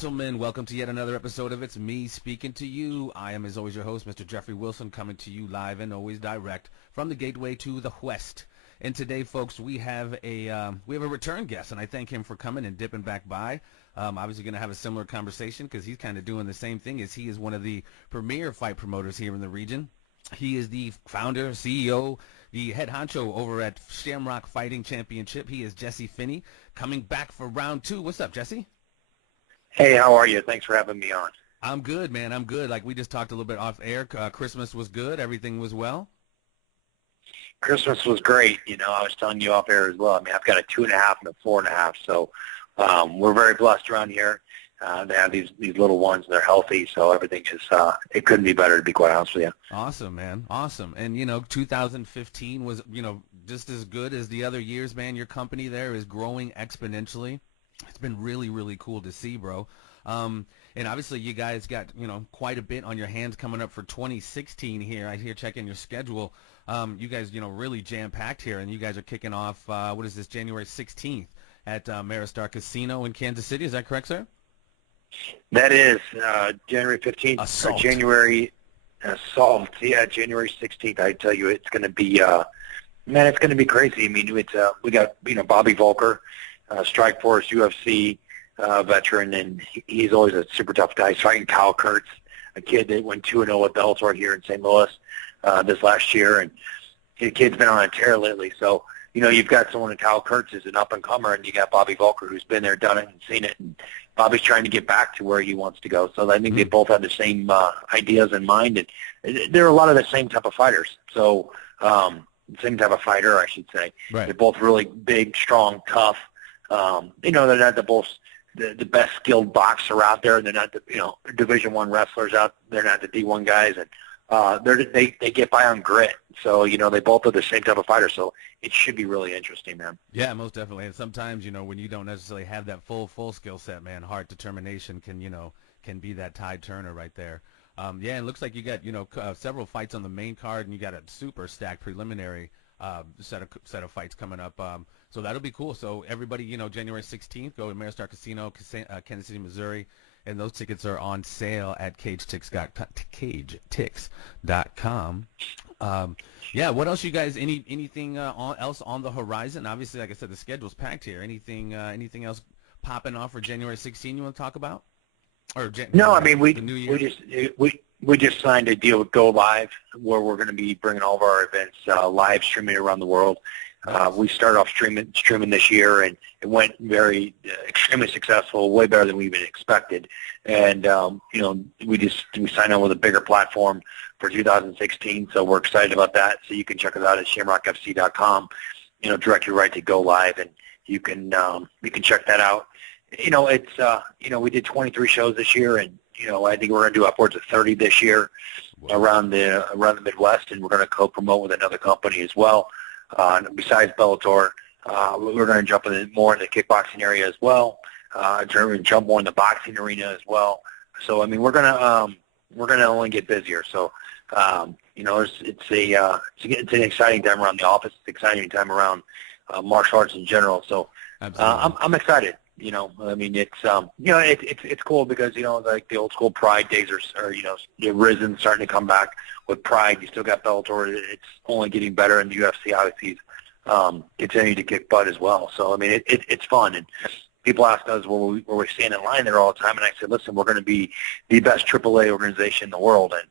gentlemen, welcome to yet another episode of It's Me Speaking to You. I am, as always, your host, Mr. Jeffrey Wilson, coming to you live and always direct from the gateway to the West. And today, folks, we have a return guest, and I thank him for coming and dipping back by. Obviously, going to have a similar conversation because he's kind of doing the same thing as he is one of the premier fight promoters here in the region. He is the founder, CEO, the head honcho over at Shamrock Fighting Championship. He is Jesse Finney, coming back for round two. What's up, Jesse? Hey, how are you? Thanks for having me on. I'm good, man. I'm good. Like we just talked a little bit off air. Christmas was good. Everything was well. Christmas was great. You know, I was telling you off air as well. I mean, I've got a 2.5 and a 4.5, so we're very blessed around here. They have these little ones, and they're healthy, so everything is it couldn't be better, to be quite honest with you. Awesome, man. Awesome. And, 2015 was, just as good as the other years, man. Your company there is growing exponentially. It's been really, really cool to see, bro. And obviously you guys got, quite a bit on your hands coming up for 2016 here. I hear checking your schedule. You guys, really jam-packed here, and you guys are kicking off, January 16th at Maristar Casino in Kansas City. Is that correct, sir? That is January 15th. Assault. January Assault. Yeah, January 16th. I tell you, it's going to be, it's going to be crazy. I mean, we got, Bobby Volker, Strikeforce UFC veteran, and he's always a super tough guy. He's fighting Kyle Kurtz, a kid that went 2-0 with Bellator here in St. Louis this last year, and the kid's been on a tear lately. So, you've got someone, Kyle Kurtz is an up-and-comer, and you got Bobby Volker, who's been there, done it, and seen it, and Bobby's trying to get back to where he wants to go. So I think they both have the same ideas in mind, and they're a lot of the same type of fighters. So same type of fighter, I should say. Right. They're both really big, strong, tough. They're not the best skilled boxer out there. They're not the Division I wrestlers out. They're not the D1 guys, and they get by on grit. So they both are the same type of fighter. So it should be really interesting, man. Yeah, most definitely. And sometimes when you don't necessarily have that full skill set, man, heart, determination can be that tide turner right there. And it looks like you got several fights on the main card, and you got a super stacked preliminary set of fights coming up. So that'll be cool. So everybody, January 16th, go to Maristar Casino, Kansas City, Missouri, and those tickets are on sale at cagetix.com. What else you guys? Anything else on the horizon? Obviously, like I said, the schedule's packed here. Anything else popping off for January 16 you want to talk about? No, I mean we just signed a deal with Go Live, where we're going to be bringing all of our events live streaming around the world. We started off streaming this year, and it went extremely successful, way better than we even expected. And we signed on with a bigger platform for 2016, so we're excited about that. So you can check us out at shamrockfc.com. Direct you right to Go Live, and you can check that out. We did 23 shows this year, and I think we're going to do upwards of 30 this year. Wow. around the Midwest, and we're going to co-promote with another company as well. Besides Bellator, we're going to jump more in the kickboxing area as well. Jump more in the boxing arena as well. So I mean, we're gonna only get busier. So it's an exciting time around the office. It's an exciting time around martial arts in general. So I'm excited. I mean, it's cool because like the old school Pride days are risen, starting to come back with Pride. You still got Bellator. It's only getting better, and the UFC obviously continue to kick butt as well. So I mean, it's fun. And people ask us, well, we're standing in line there all the time, and I said, listen, we're going to be the best AAA organization in the world. And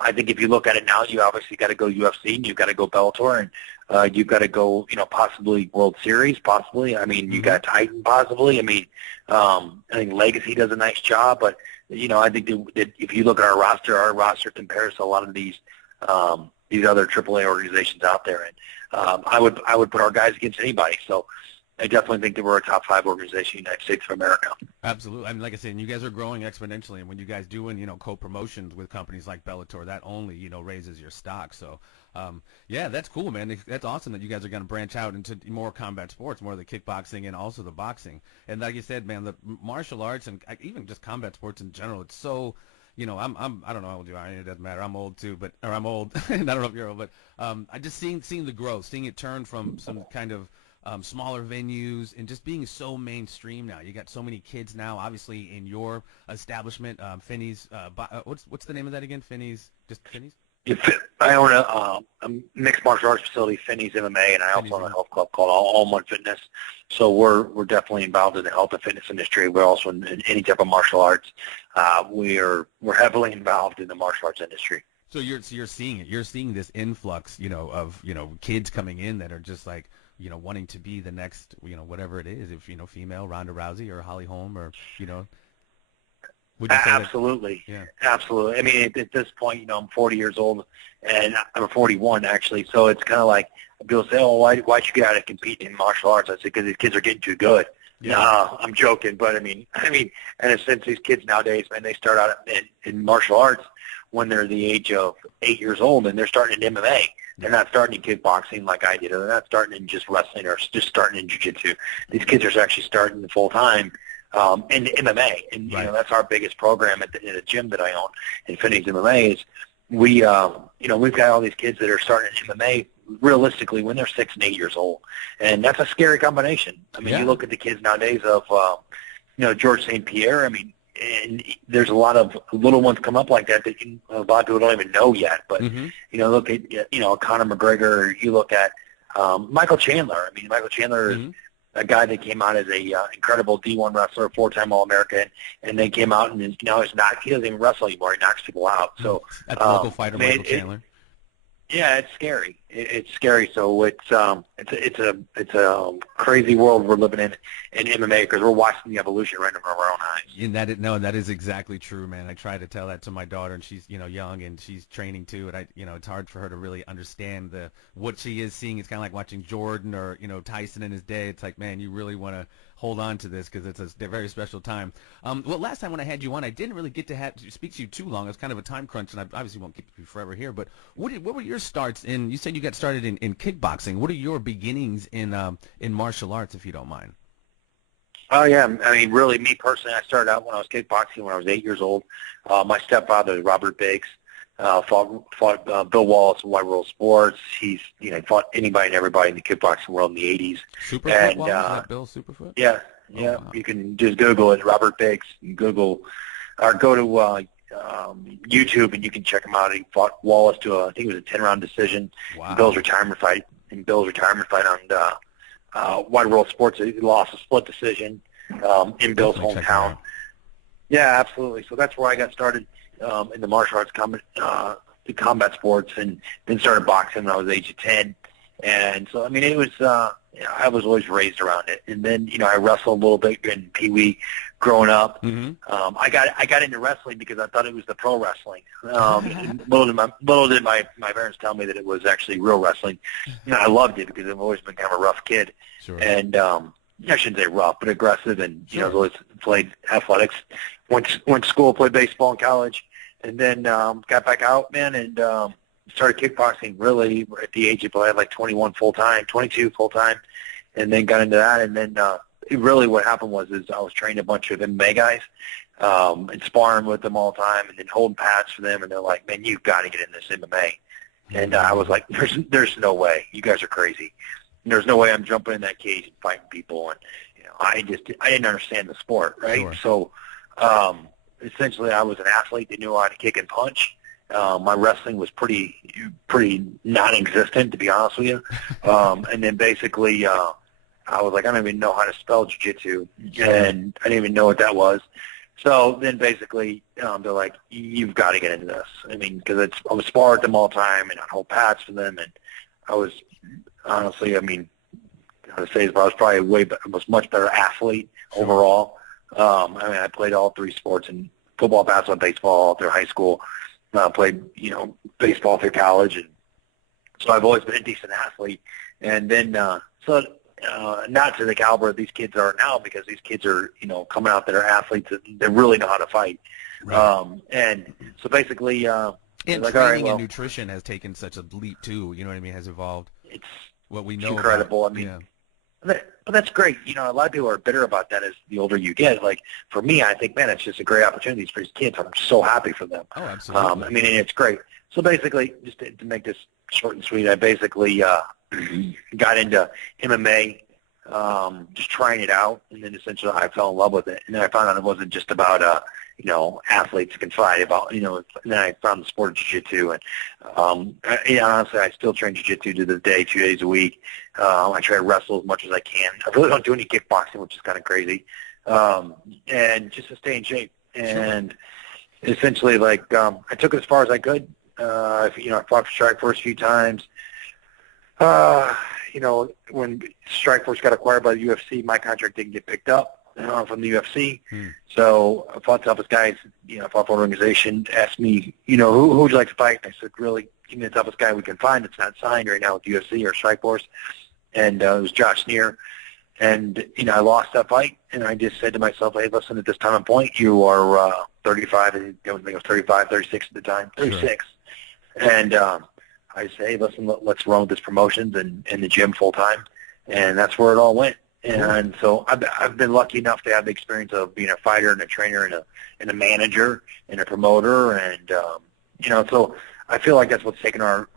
I think if you look at it now, you obviously got to go UFC, and you've got to go Bellator, and you've got to go, possibly World Series, possibly. I mean, you got Titan, possibly. I mean, I think Legacy does a nice job, but I think that if you look at our roster compares to a lot of these other AAA organizations out there, and I would put our guys against anybody. So I definitely think that we're a top 5 organization in the United States of America. Absolutely. I mean, like I said, you guys are growing exponentially, and when you guys doing, co-promotions with companies like Bellator, that only, raises your stock. So, that's cool, man. That's awesome that you guys are going to branch out into more combat sports, more of the kickboxing and also the boxing. And like you said, man, the martial arts and even just combat sports in general, it's so, I don't know how old you are. It doesn't matter. I'm old too, I'm old, and I don't know if you're old, but I just seeing the growth, seeing it turn from some kind of smaller venues, and just being so mainstream now. You got so many kids now, obviously, in your establishment, Finney's. What's the name of that again? Finney's, just Finney's? I own a mixed martial arts facility, Finney's MMA, and I also own a health club called All One Fitness. So we're definitely involved in the health and fitness industry. We're also in any type of martial arts. We're heavily involved in the martial arts industry. So you're seeing it. You're seeing this influx, of kids coming in that are just like, wanting to be the next, whatever it is, if female Ronda Rousey or Holly Holm or Would you say absolutely. Yeah. Absolutely. I mean, at this point, I'm 40 years old, and I'm 41 actually. So it's kind of like people say, "Oh, why'd you get out of competing in martial arts?" I say, "Because these kids are getting too good." Yeah. No, I'm joking, but I mean, and since these kids nowadays, man, they start out in martial arts when they're the age of 8 years old, and they're starting in MMA. They're not starting in kickboxing like I did, or they're not starting in just wrestling, or just starting in jiu-jitsu. These kids are actually starting full time in MMA, and Right. That's our biggest program at the gym that I own in Finney's MMA. Is we we've got all these kids that are starting in MMA realistically when they're 6 and 8 years old, and that's a scary combination. I mean, Yeah. you look at the kids nowadays of George St. Pierre. I mean, and there's a lot of little ones come up like that a lot of people don't even know yet. But look at Conor McGregor. Or you look at Michael Chandler. I mean, Michael Chandler is a guy that came out as a incredible D1 wrestler, 4-time All-American, and then came out and now he doesn't even wrestle anymore. He knocks people out. So at the local fighter, Michael Chandler. Yeah, it's scary. It's scary. So it's a crazy world we're living in MMA because we're watching the evolution right in front of our own eyes. And that is exactly true, man. I try to tell that to my daughter, and she's young and she's training too, and it's hard for her to really understand what she is seeing. It's kind of like watching Jordan or Tyson in his day. It's like, man, you really want to hold on to this because it's a very special time. Well, last time when I had you on, I didn't really get to speak to you too long. It was kind of a time crunch, and I obviously won't keep you forever here. But what were your starts in? You said you got started in kickboxing. What are your beginnings in martial arts, if you don't mind? Oh, yeah. I mean, really, me personally, I started out when I was kickboxing when I was 8 years old. My stepfather, Robert Biggs, fought Bill Wallace in White World Sports. He's fought anybody and everybody in the kickboxing world in the 80s. Superfoot Wallace? Is that Bill Superfoot? Yeah. Oh, Yeah. wow. You can just Google it, Robert Biggs. Google or go to YouTube and you can check him out. He fought Wallace to I think it was a 10-round decision. Wow. Bill's retirement fight on White World Sports. He lost a split decision in Bill's Definitely check it hometown. out. Yeah, absolutely. So that's where I got started in the martial arts, the combat sports, and then started boxing when I was age of 10. And so, I mean, it was I was always raised around it. And then, I wrestled a little bit in Pee Wee growing up. Mm-hmm. I got into wrestling because I thought it was the pro wrestling. Little did my parents tell me that it was actually real wrestling. I loved it because I've always been kind of a rough kid. Sure. And I shouldn't say rough, but aggressive. And Sure. I've always played athletics. Went to school, played baseball in college, and then got back out, man, and started kickboxing really at the age of I had like 22 full time, and then got into that. And then really what happened was I was training a bunch of MMA guys and sparring with them all the time, and then holding pads for them. And they're like, "Man, you've got to get in this MMA." And I was like, "There's no way. You guys are crazy. There's no way I'm jumping in that cage and fighting people." And I didn't understand the sport, right? Sure. So essentially, I was an athlete that knew how to kick and punch. My wrestling was pretty non-existent, to be honest with you. And then basically, I was like, I don't even know how to spell jiu-jitsu, and I didn't even know what that was. So then basically, they're like, you've got to get into this. I mean, because I was sparring with them all the time, and I'd hold pads for them, and I was honestly, I mean, I would say I was probably much better athlete overall. I played all three sports in football, basketball, baseball through high school. Played, baseball through college, and so I've always been a decent athlete. And then, not to the caliber these kids are now, because these kids are, coming out that are athletes and they really know how to fight. Right. And so basically, And like, training all right, well, and nutrition has taken such a leap too. You know what I mean? Has evolved. it's What we It's know. incredible. About, I mean, yeah. But that's great. A lot of people are bitter about that as the older you get. Like, for me, I think, man, it's just a great opportunity for these kids. I'm so happy for them. Oh, absolutely. And it's great. So basically, just to make this short and sweet, I basically got into MMA just trying it out, and then essentially I fell in love with it. And then I found out it wasn't just about athletes can fight about, and then I found the sport of jiu-jitsu, and honestly, I still train jiu-jitsu to this day, 2 days a week. I try to wrestle as much as I can. I really don't do any kickboxing, which is kind of crazy, and just to stay in shape. And essentially, I took it as far as I could. I fought for Strikeforce a few times. When Strikeforce got acquired by the UFC, my contract didn't get picked up from the UFC. So I fought the toughest guys. I fought for an organization, asked me, who would you like to fight? And I said, really, give me the toughest guy we can find that's not signed right now with the UFC or Strikeforce. And it was Josh Sneer. And, I lost that fight, and I just said to myself, hey, listen, at this time and point, you are 35, and I think it was 35, 36 at the time, 36. Sure. And I say, listen, let's run with this promotions and in the gym full time. And that's where it all went. And so I've been lucky enough to have the experience of being a fighter and a trainer and a manager and a promoter. And, so I feel like that's what's taken our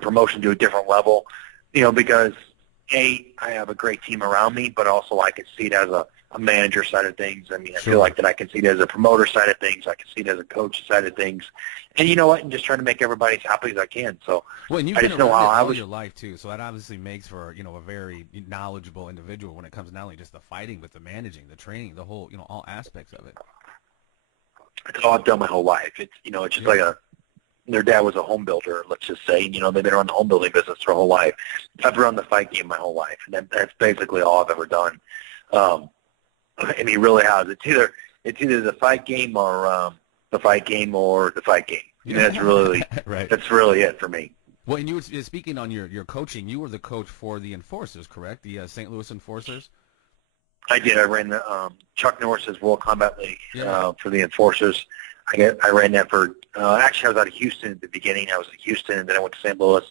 promotion to a different level, because I have a great team around me, but also I can see it as a manager side of things. I mean, I feel like that I can see it as a promoter side of things. I can see it as a coach side of things. And you know what? And just trying to make everybody as happy as I can. So and you've been around it all your life, too. So that obviously makes for, a very knowledgeable individual when it comes not only just the fighting, but the managing, the training, the whole, all aspects of it. It's all I've done my whole life. It's, it's just like their dad was a home builder, let's just say. They've been around the home building business their whole life. I've run the fight game my whole life, and that's basically all I've ever done. And he really has. It's either the fight game or the fight game or the fight game. That's really right. That's really it for me. Well, and you were speaking on your coaching. You were the coach for the Enforcers, correct? The St. Louis Enforcers. I did. I ran the Chuck Norris's World Combat League for the Enforcers. I ran that for actually I was out of Houston at the beginning. I was in Houston, and then I went to St. Louis.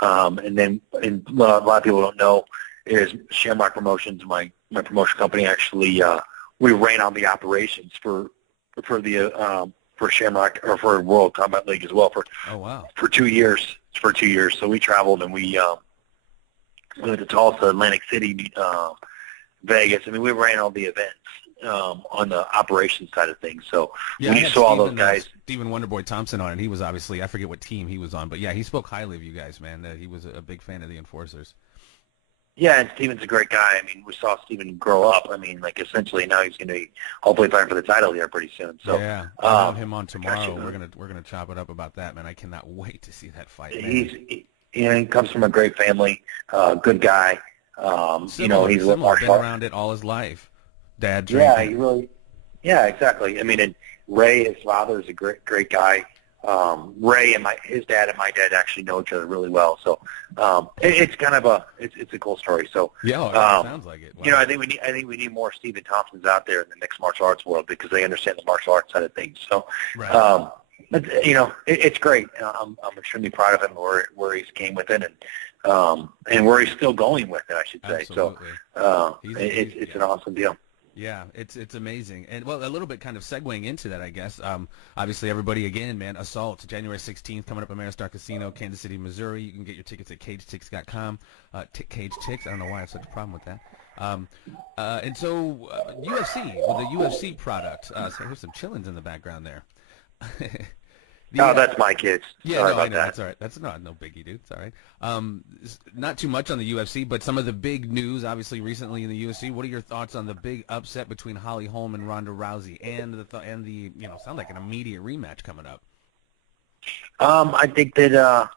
And then a lot of people don't know is Shamrock Promotions, my promotion company. Actually, we ran on the operations for Shamrock or for World Combat League as well for 2 years. For 2 years, so we traveled and we went to Tulsa, Atlantic City, Vegas. I mean, we ran all the events on the operations side of things. So when you saw all those guys, Stephen Wonderboy Thompson on it, he was obviously, I forget what team he was on, but yeah, he spoke highly of you guys, man. He was a big fan of the Enforcers. Yeah, and Steven's a great guy. I mean, we saw Steven grow up. I mean, essentially now he's going to be hopefully fighting for the title here pretty soon. So yeah, I'll have him on tomorrow. We're gonna chop it up about that, man. I cannot wait to see that fight. He comes from a great family, good guy. He's been around it all his life. Dad. Yeah, exactly. I mean, and Ray, his father, is a great guy. Ray and his dad and my dad actually know each other really well, so it's kind of it's a cool story. So sounds like it. Wow. I think we need more Stephen Thompsons out there in the mixed martial arts world because they understand the martial arts side of things. So, right. It's great. I'm extremely proud of him where he's came with it and where he's still going with it, I should say. Absolutely. So it's an awesome deal. Yeah, it's amazing. And, well, a little bit kind of segueing into that, I guess. Obviously, everybody, again, man, Assault, January 16th, coming up at Maristar Casino, Kansas City, Missouri. You can get your tickets at cagetix.com. Cage Tix, I don't know why I have such a problem with that. And so UFC, with the UFC product. So here's some chillins in the background there. That's my kids. Yeah, Sorry no, about I know. that. That's all right. That's no biggie, dude. It's all right. Not too much on the UFC, but some of the big news, obviously, recently in the UFC. What are your thoughts on the big upset between Holly Holm and Ronda Rousey, and the sound like an immediate rematch coming up? I think that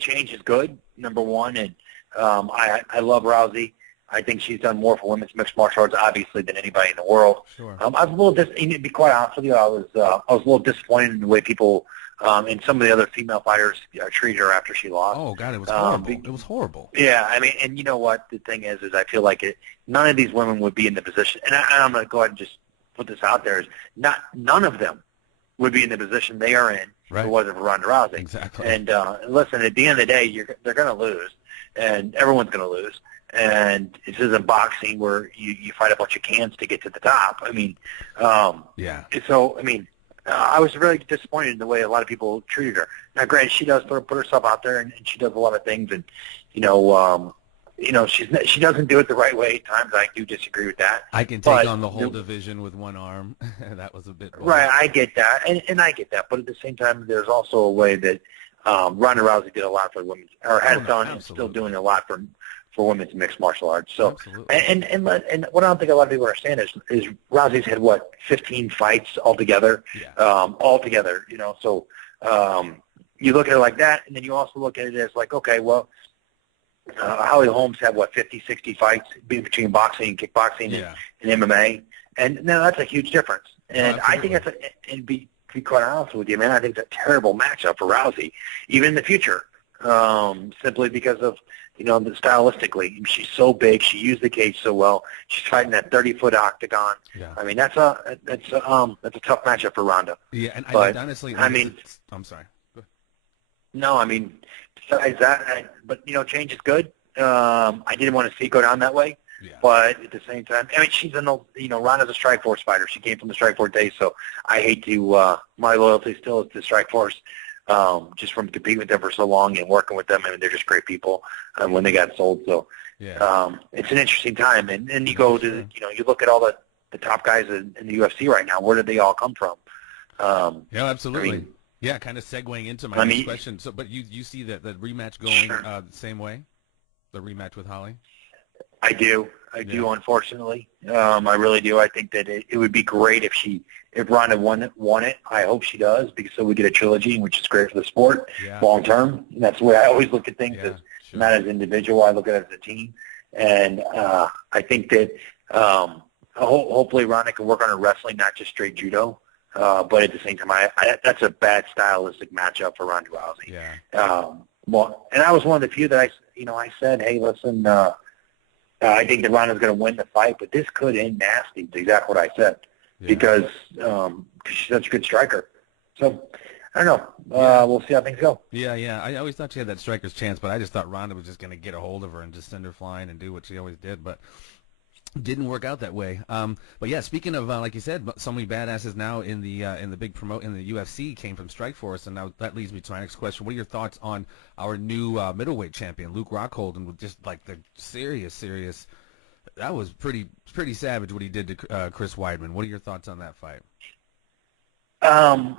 change is good. Number one, and I love Rousey. I think she's done more for women's mixed martial arts, obviously, than anybody in the world. Sure. I was a little to be quite honest with you, I was a little disappointed in the way people and some of the other female fighters treated her after she lost. Oh God, it was horrible. It was horrible. Yeah, I mean, and you know what the thing is I feel like none of these women would be in the position, and I'm going to go ahead and just put this out there: is none of them would be in the position they are in if it wasn't for Ronda Rousey. Exactly. And listen, at the end of the day, they're going to lose, and everyone's going to lose. And this isn't boxing where you fight a bunch of cans to get to the top. I mean, yeah. So, I mean, I was really disappointed in the way a lot of people treated her. Now, granted, she does put herself out there, and she does a lot of things. And, she doesn't do it the right way at times. I do disagree with that. I can take on the whole division with one arm. That was a bit bold. Right. I get that, and I get that. But at the same time, there's also a way that Ronda Rousey did a lot for women's, or has done, and still doing a lot for women's mixed martial arts. So, and what I don't think a lot of people understand is Rousey's had 15 fights altogether. Yeah. Altogether, So you look at it like that, and then you also look at it as like, okay, well. Holly Holmes had 50, 60 fights between boxing and kickboxing and MMA, and now that's a huge difference. And I think and be quite honest with you, man, I think it's a terrible matchup for Rousey, even in the future, simply because of stylistically, she's so big, she used the cage so well, she's fighting that 30-foot octagon. Yeah. I mean, that's a tough matchup for Ronda. Yeah, and honestly, I'm sorry. No, I mean, besides that, but change is good. I didn't want to see it go down that way, but at the same time, I mean, she's Ronda's a Strikeforce fighter. She came from the Strikeforce days, so I hate to. My loyalty still is to Strikeforce, just from competing with them for so long and working with them. I mean, they're just great people. When they got sold, so it's an interesting time. And you go to you look at all the top guys in the UFC right now. Where did they all come from? Yeah, absolutely. I mean, yeah, kind of segueing into my next question. So, but you see that rematch going the same way, the rematch with Holly? I do, unfortunately. I really do. I think that it would be great if Ronda won it. I hope she does, because so we get a trilogy, which is great for the sport long term. And that's the way I always look at things, not as an individual. I look at it as a team. And I think that hopefully Ronda can work on her wrestling, not just straight judo. But at the same time, that's a bad stylistic matchup for Ronda Rousey. Yeah. And I was one of the few that I said, hey, listen, I think that Ronda's going to win the fight, but this could end nasty. That's exactly what I said, because she's such a good striker. So I don't know. We'll see how things go. Yeah. I always thought she had that striker's chance, but I just thought Ronda was just going to get a hold of her and just send her flying and do what she always did, but. Didn't work out that way. But yeah, speaking of like you said, so many badasses now in the big in the UFC came from Strikeforce, and now that leads me to my next question. What are your thoughts on our new middleweight champion, Luke Rockhold, and with just like the serious? That was pretty savage what he did to Chris Weidman. What are your thoughts on that fight? I'm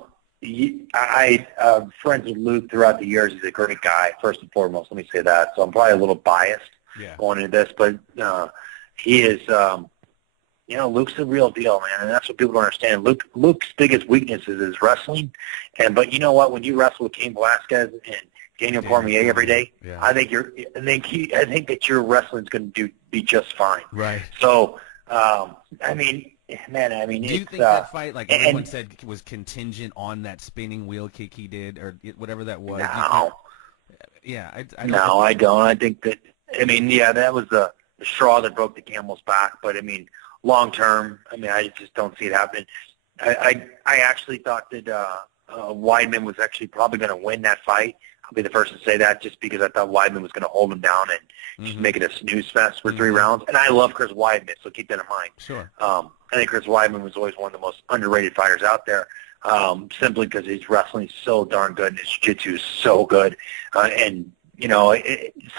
friends with Luke throughout the years. He's a great guy, first and foremost. Let me say that. So I'm probably a little biased going into this, but. He is, Luke's the real deal, man, and that's what people don't understand. Luke's biggest weakness is his wrestling, but you know what? When you wrestle with Cain Velasquez and Daniel Cormier every day, I think that your wrestling's going to be just fine. Right. So, I mean, do you think that fight, like everyone said, was contingent on that spinning wheel kick he did, or whatever that was? No. I don't. I think that. I mean, that was the straw that broke the camel's back. But, I mean, long term, I just don't see it happening. I actually thought that Weidman was actually probably going to win that fight. I'll be the first to say that, just because I thought Weidman was going to hold him down and just make it a snooze fest for 3 rounds. And I love Chris Weidman, so keep that in mind. Sure. I think Chris Weidman was always one of the most underrated fighters out there, simply because his wrestling is so darn good and his jiu-jitsu is so good.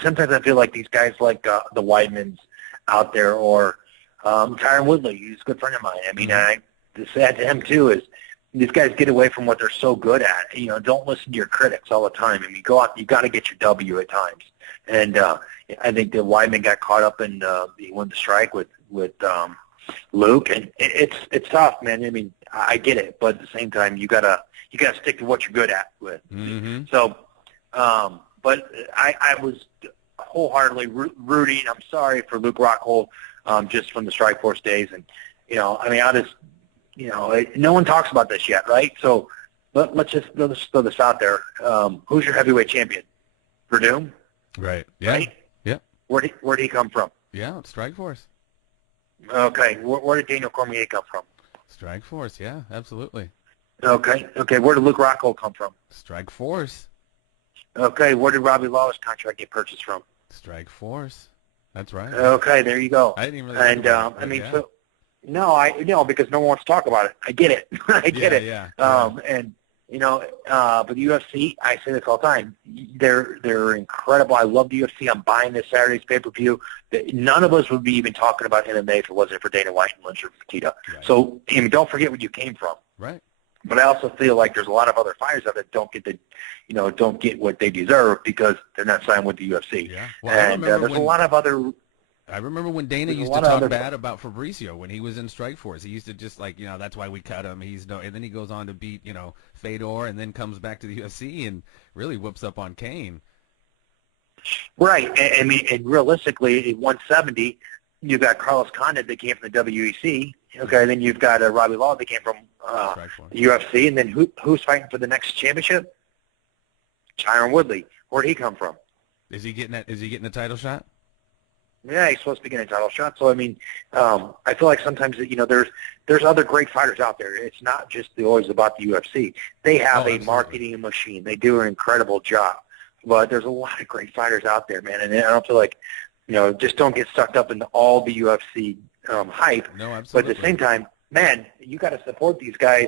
Sometimes I feel like these guys like the Weidmans out there, or Tyron Woodley, he's a good friend of mine. I mean, the sad to him, too, is these guys get away from what they're so good at. Don't listen to your critics all the time. I mean, go out, you got to get your W at times. And I think that Weidman got caught up in he won the strike with Luke, and it's tough, man. I mean, I get it, but at the same time, you gotta stick to what you're good at with. So. But I was wholeheartedly rooting. I'm sorry for Luke Rockhold, just from the Strikeforce days. And, no one talks about this yet, right? So let's just throw this out there. Who's your heavyweight champion? Verdum? Right. Yeah. Right? Yeah. Where'd he come from? Yeah, Strikeforce. Okay. Where did Daniel Cormier come from? Strikeforce, yeah, absolutely. Okay. Where did Luke Rockhold come from? Strikeforce. Okay, where did Robbie Lawler's contract get purchased from? Strikeforce. That's right. Okay, there you go. I didn't really. And because no one wants to talk about it. I get it. I get it. Yeah. And But the UFC, I say this all the time, they're incredible. I love the UFC. I'm buying this Saturday's pay-per-view. None of us would be even talking about MMA if it wasn't for Dana White and Lynch or Fertitta. Right. So, don't forget where you came from. Right. But I also feel like there's a lot of other fighters out there that don't get what they deserve because they're not signed with the UFC. Yeah. Well, and there's a lot of other. I remember when Dana used to talk bad about Fabricio when he was in Strikeforce. He used to just that's why we cut him. And then he goes on to beat, Fedor and then comes back to the UFC and really whoops up on Kane. Right. I mean, and realistically, at 170, you've got Carlos Condit that came from the WEC. Okay, then you've got Robbie Law that came from the UFC. And then who's fighting for the next championship? Tyron Woodley. Where'd he come from? Is he getting a title shot? Yeah, he's supposed to be getting a title shot. So, I mean, I feel like sometimes, there's other great fighters out there. It's not just always about the UFC. They have a marketing machine. They do an incredible job. But there's a lot of great fighters out there, man. And I don't feel like, just don't get sucked up in all the UFC hype. No, absolutely. But at the same time, man, you got to support these guys.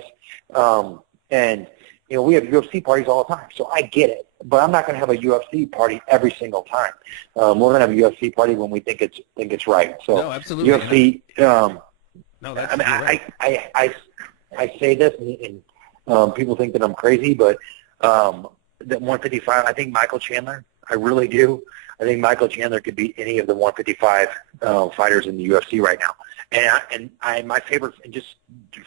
And we have UFC parties all the time, so I get it. But I'm not going to have a UFC party every single time. We're going to have a UFC party when we think it's right. So no, absolutely. UFC. No, that's. I mean, right. I say this, and people think that I'm crazy, but that 155. I think Michael Chandler. I really do. I think Michael Chandler could beat any of the 155 fighters in the UFC right now. And my favorite, and just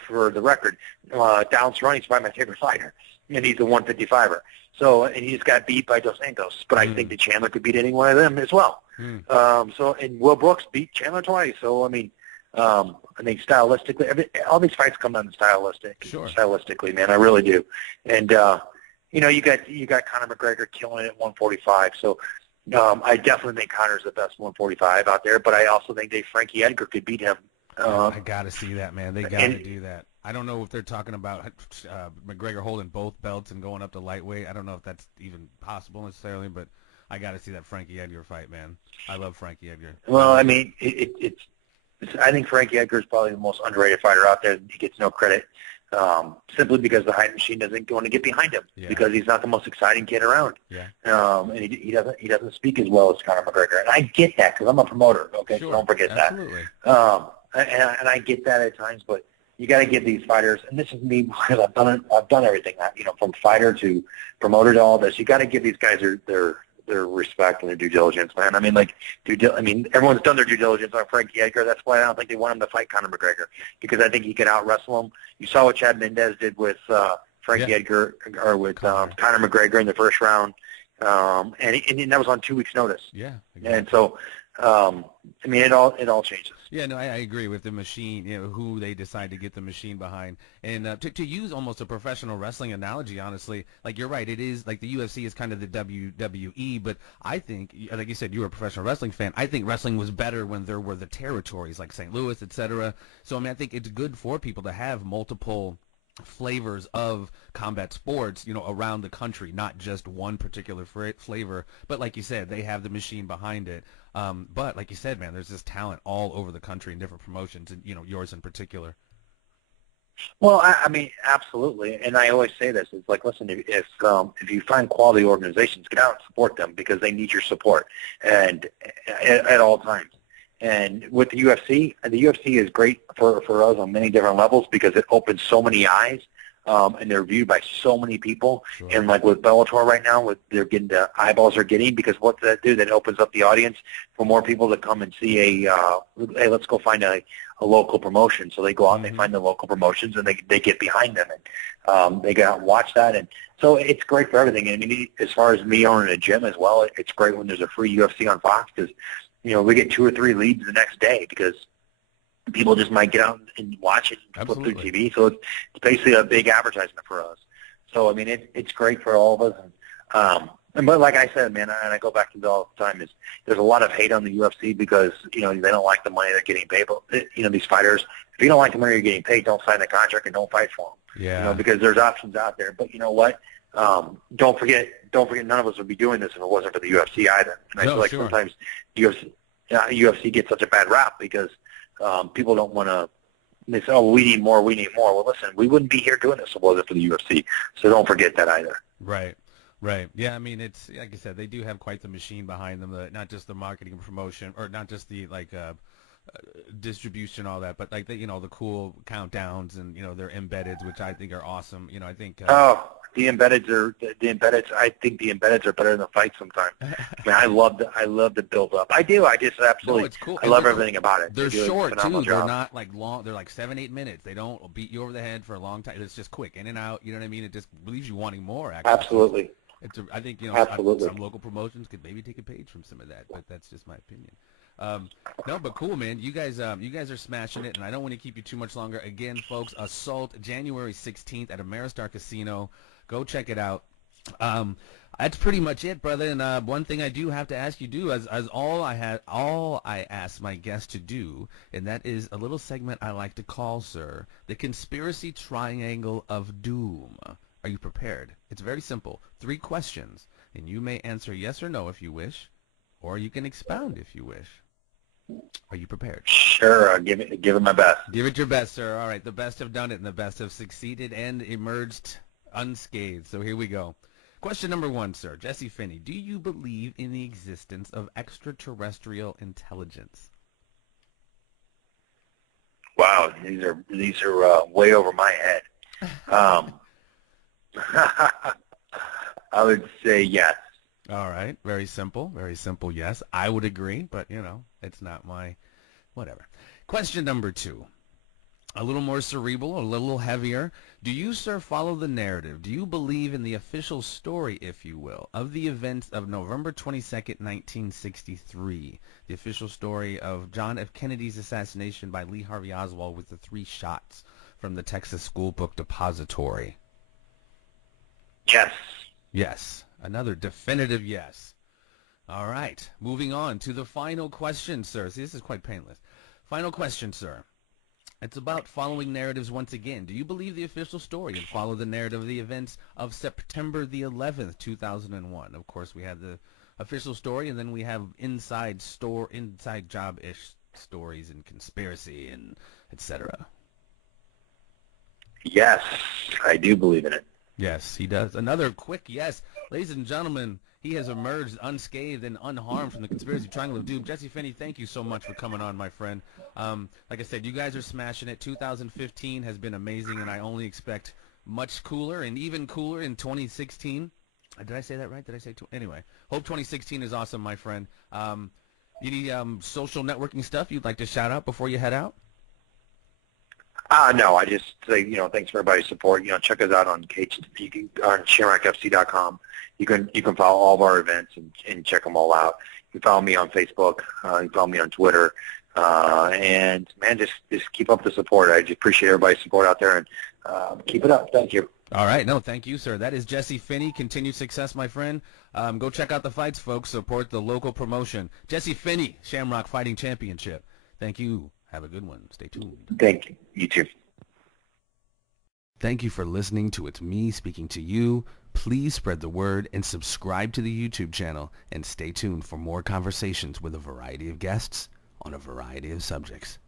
for the record, Donald Cerrone's probably my favorite fighter, and he's a 155er. So, and he just got beat by Dos Santos, but I think that Chandler could beat any one of them as well. And Will Brooks beat Chandler twice. So, I mean, I think stylistically, all these fights come down to stylistically, man. I really do. And you got Conor McGregor killing it at 145. So. I definitely think Conor's the best 145 out there, but I also think Frankie Edgar could beat him. I got to see that, man. They got to do that. I don't know if they're talking about McGregor holding both belts and going up to lightweight. I don't know if that's even possible necessarily, but I got to see that Frankie Edgar fight, man. I love Frankie Edgar. Well, I mean, I think Frankie Edgar is probably the most underrated fighter out there. He gets no credit. Simply because the hype machine doesn't want to get behind him because he's not the most exciting kid around. Yeah. And he doesn't speak as well as Conor McGregor, and I get that because I'm a promoter. Okay, sure. So don't forget Absolutely. that. And I get that at times, but you got to give these fighters, and this is me because I've done everything, from fighter to promoter to all this. You got to give these guys their respect and their due diligence, man. I mean, everyone's done their due diligence on Frankie Edgar. That's why I don't think they want him to fight Conor McGregor because I think he could out-wrestle him. You saw what Chad Mendez did with Frankie Edgar or with Conor McGregor in the first round, and that was on 2 weeks' notice. Yeah. And so, I mean, it all changes. Yeah, no, I agree with the machine, who they decide to get the machine behind. And to use almost a professional wrestling analogy, honestly, like you're right, it is like the UFC is kind of the WWE, but I think, like you said, you were a professional wrestling fan. I think wrestling was better when there were the territories like St. Louis, et cetera. So, I mean, I think it's good for people to have multiple flavors of combat sports, around the country, not just one particular flavor. But like you said, they have the machine behind it. But like you said, man, there's this talent all over the country in different promotions, and yours in particular. Well, I mean, absolutely, and I always say this: it's like, listen, if you find quality organizations, get out and support them because they need your support, and at all times. And with the UFC is great for us on many different levels because it opens so many eyes, and they're viewed by so many people. Sure. And like with Bellator right now, they're getting the eyeballs they're getting because what does that do? That opens up the audience for more people to come and see hey, let's go find a local promotion. So they go out and they find the local promotions and they get behind them and they go out and watch that. And so it's great for everything. And I mean, as far as me owning a gym as well, it's great when there's a free UFC on Fox because we get 2 or 3 leads the next day because people just might get out and watch it and flip through TV. So it's basically a big advertisement for us. So, I mean, it's great for all of us. But like I said, man, and I go back to it all the time, is there's a lot of hate on the UFC because, they don't like the money they're getting paid. But, these fighters, if you don't like the money you're getting paid, don't sign the contract and don't fight for them. Yeah. Because there's options out there. But you know what? Don't forget, none of us would be doing this if it wasn't for the UFC either. And I feel like sometimes UFC gets such a bad rap because people don't want to they say, oh, we need more. Well, listen, we wouldn't be here doing this if it wasn't for the UFC. So don't forget that either. Right. Right. Yeah, I mean, it's like I said, they do have quite the machine behind them, not just the marketing and promotion, or not just the distribution, all that, but like the cool countdowns and their embeddeds, which I think are awesome. I think the embeddeds are the embeddeds. I think the embeddeds are better than the fight sometimes. I mean, I love the build up. I do. I just absolutely. No, it's cool. I love everything about it. They're short too. Job. They're not like long. They're like 7-8 minutes. They don't beat you over the head for a long time. It's just quick in and out. You know what I mean? It just leaves you wanting more. Actually. Absolutely. I think Absolutely. Some local promotions could maybe take a page from some of that, but that's just my opinion. No, but cool, man. You guys are smashing it, and I don't want to keep you too much longer. Again, folks, Assault, January 16th at Ameristar Casino. Go check it out. That's pretty much it, brother. And one thing I do have to ask you as all I ask my guests to do, and that is a little segment I like to call, sir, the Conspiracy Triangle of Doom. Are you prepared? It's very simple. 3 questions, and you may answer yes or no if you wish, or you can expound if you wish. Are you prepared? Sure. I'll give it my best. Give it your best, sir. All right. The best have done it, and the best have succeeded and emerged unscathed. So here we go. Question number 1, sir. Jesse Finney, do you believe in the existence of extraterrestrial intelligence? Wow, these are way over my head. I would say yes. All right. Very simple. Very simple. Yes. I would agree, but, it's not my whatever. Question number 2. A little more cerebral, a little heavier. Do you, sir, follow the narrative? Do you believe in the official story, if you will, of the events of November 22nd, 1963, the official story of John F. Kennedy's assassination by Lee Harvey Oswald with the 3 shots from the Texas School Book Depository? Yes. Yes. Another definitive yes. All right. Moving on to the final question, sir. See, this is quite painless. Final question, sir. It's about following narratives once again. Do you believe the official story and follow the narrative of the events of September the 11th, 2001? Of course, we had the official story, and then we have inside job-ish stories and conspiracy and etc. Yes, I do believe in it. Yes, he does. Another quick yes. Ladies and gentlemen, he has emerged unscathed and unharmed from the Conspiracy Triangle of Doom. Jesse Finney, thank you so much for coming on, my friend. Like I said, you guys are smashing it. 2015 has been amazing, and I only expect much cooler and even cooler in 2016. Did I say that right? Did I say anyway? Hope 2016 is awesome, my friend. Any social networking stuff you'd like to shout out before you head out? No, I just say, thanks for everybody's support. Check us out on ShamrockFC.com. You can follow all of our events and check them all out. You can follow me on Facebook. You can follow me on Twitter. And man, just keep up the support. I just appreciate everybody's support out there, and keep it up. Thank you. All right. No, thank you, sir. That is Jesse Finney. Continued success, my friend. Go check out the fights, folks. Support the local promotion. Jesse Finney, Shamrock Fighting Championship. Thank you. Have a good one. Stay tuned. Thank you. You too. Thank you for listening to It's Me Speaking to You. Please spread the word and subscribe to the YouTube channel, and stay tuned for more conversations with a variety of guests on a variety of subjects.